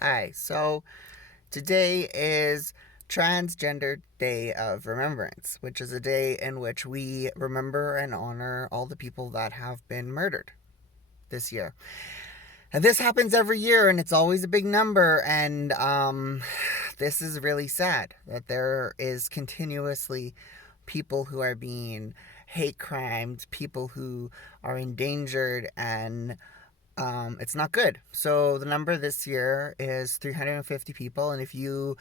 Hi. So today is Transgender Day of Remembrance, which is a day in which we remember and honor all the people that have been murdered this year. And this happens every year, and it's always a big number. And this is really sad that there is continuously people who are being hate crimes, people who are endangered, and it's not good. So the number this year is 350 people, and if you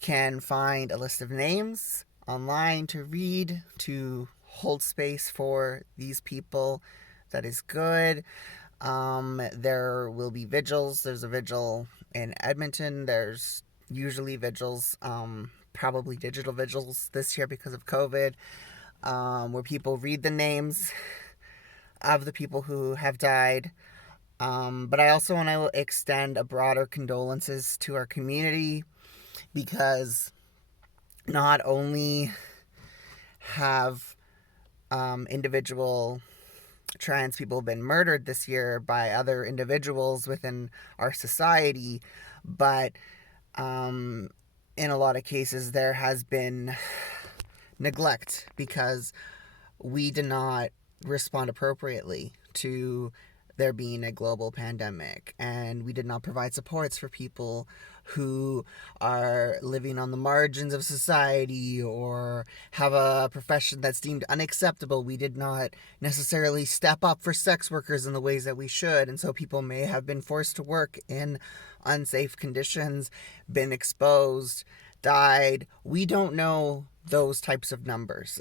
can find a list of names online to read, to hold space for these people, that is good. There will be vigils. There's a vigil in Edmonton. There's usually vigils, probably digital vigils this year because of COVID, where people read the names of the people who have died. But I also want to extend a broader condolences to our community because not only have individual trans people been murdered this year by other individuals within our society, but in a lot of cases there has been neglect because we did not respond appropriately to there being a global pandemic, and we did not provide supports for people who are living on the margins of society or have a profession that's deemed unacceptable. We did not necessarily step up for sex workers in the ways that we should, and so people may have been forced to work in unsafe conditions, been exposed, died. We don't know those types of numbers.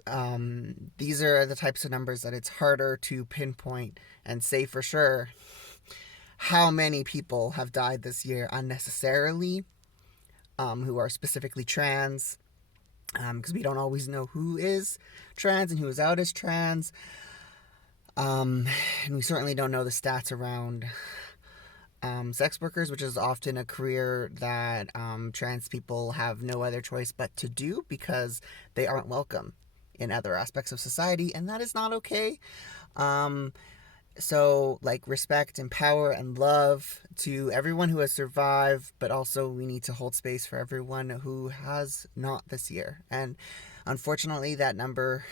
These are the types of numbers that it's harder to pinpoint and say for sure how many people have died this year unnecessarily, who are specifically trans, because we don't always know who is trans and who is out as trans. And we certainly don't know the stats around sex workers, which is often a career that trans people have no other choice but to do because they aren't welcome in other aspects of society, and that is not okay. So, like, respect and power and love to everyone who has survived, but also we need to hold space for everyone who has not this year. And unfortunately, that number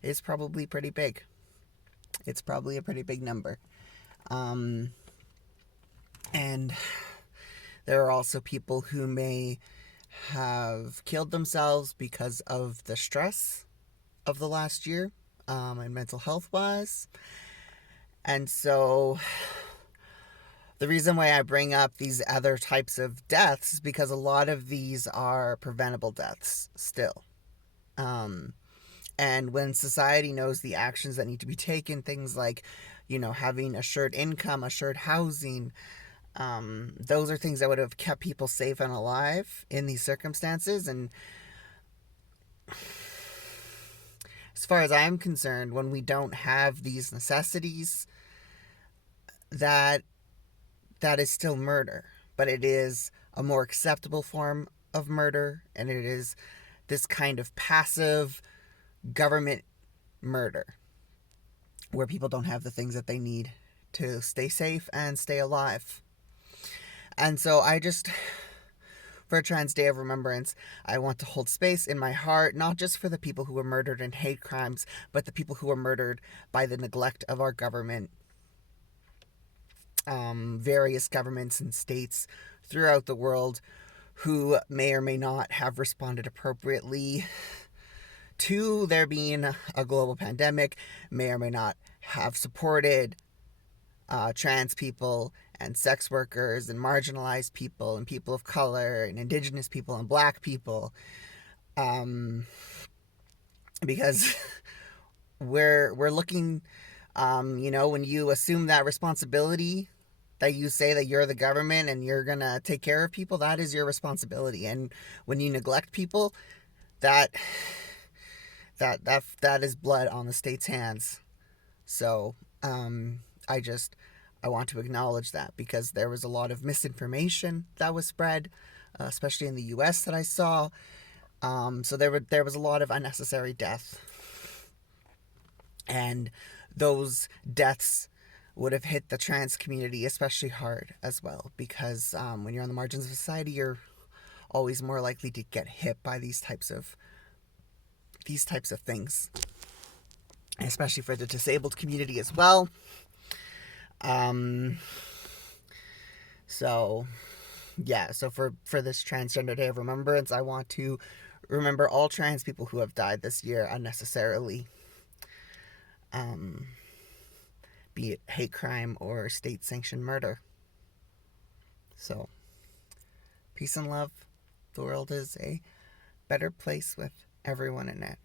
is probably pretty big. It's probably a pretty big number. And there are also people who may have killed themselves because of the stress of the last year, and mental health wise. And so the reason why I bring up these other types of deaths is because a lot of these are preventable deaths still. And when society knows the actions that need to be taken, things like, having assured income, assured housing, those are things that would have kept people safe and alive in these circumstances. And as far as I'm concerned, when we don't have these necessities, that is still murder, but it is a more acceptable form of murder, and it is this kind of passive government murder where people don't have the things that they need to stay safe and stay alive. And so for Trans Day of Remembrance, I want to hold space in my heart, not just for the people who were murdered in hate crimes, but the people who were murdered by the neglect of our government. Various governments and states throughout the world who may or may not have responded appropriately to there being a global pandemic, may or may not have supported trans people and sex workers and marginalized people and people of color and indigenous people and black people, because we're looking, when you assume that responsibility, that you say that you're the government and you're gonna take care of people, that is your responsibility. And when you neglect people, that is blood on the state's hands. So I want to acknowledge that because there was a lot of misinformation that was spread, especially in the U.S. that I saw. So there was a lot of unnecessary death, and those deaths would have hit the trans community especially hard as well, because when you're on the margins of society, you're always more likely to get hit by these types of things, especially for the disabled community as well. Um, so yeah, so for this Transgender Day of Remembrance, I want to remember all trans people who have died this year unnecessarily, um, be it hate crime or state sanctioned murder. So, peace and love. The world is a better place with everyone in it.